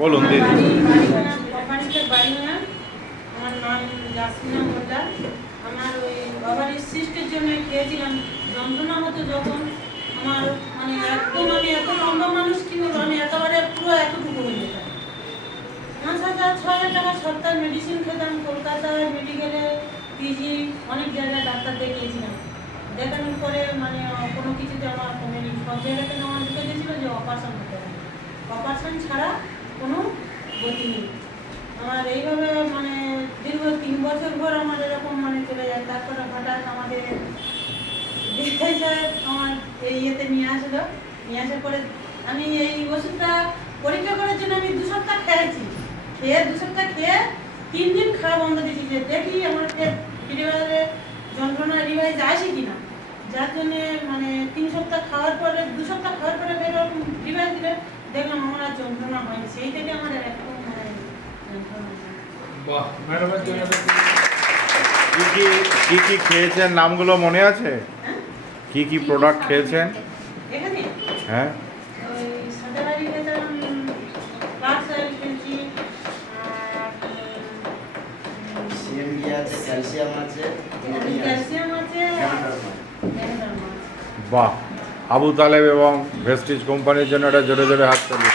বলুন দিদি। আমার নাম জাসমিনা মোল্লা। আমার ওই ওভারি সিস্টের জন্য খেয়েছিলাম, যন্ত্রণা হতো যখন আমার, মানে একদম আমি এত লম্বা মানুষ কি বলবো, আমি একেবারে পুরো এতটুকু হয়ে যেতাম। 5,000-6,000 টাকা সপ্তাহে মেডিসিন খেতাম, কলকাতায় মেডিকেলে, পিজি, অনেক জায়গায় ডাক্তার দেখিয়েছিলাম। দেখানোর পরে মানে কোনো কিছুতে আমার কমেনি। সব জায়গাতে আমার ঢুকে গেছিলো যে অপারেশন হতে হবে, অপারেশন ছাড়া কোনো গতি নেই। আমার এইভাবে মানে দীর্ঘ 3 বছর পর আমার এরকম মানে চলে যায়। তারপরে হঠাৎ আমাদের বিধাই সাহেব আমার এই ইয়েতে নিয়ে আসলো। নিয়ে আসার পরে আমি এই ওষুধটা পরীক্ষা করার জন্য আমি 2 সপ্তাহ খেয়েছি। খেয়ে 2 সপ্তাহ খেয়ে 3 দিন খাওয়া বন্ধ দিয়েছি যে দেখি আমার লিভারে যন্ত্রণা রিভাইজ আসে কিনা। যার জন্যে মানে 3 সপ্তাহ খাওয়ার পরে 2 সপ্তাহ খাওয়ার পরে বেরোম রিভাইজ দিলে দেখলাম আমার আর যন্ত্রণা হয়নি। সেই থেকে আমার এরকম মানে যন্ত্রণা হয়। বাহ, ম্যাডামের জন্য কি কি খেয়েছেন নামগুলো মনে আছে? হ্যাঁ? কি কি প্রোডাক্ট খেয়েছেন? এখানে হ্যাঁ, ওই সাদাবাড়ি খেতাম, প্লাস অয়েল খেয়েছি, আর সিএমডি আছে, ক্যালসিয়াম আছে, ক্যালসিয়াম আছে, ক্যালসিয়াম ম্যাগনেসিয়াম আছে। বাহ। আবু তালেব এবং ভেস্টিজ কোম্পানির জন্য একটা জোরে জোরে হাততালি।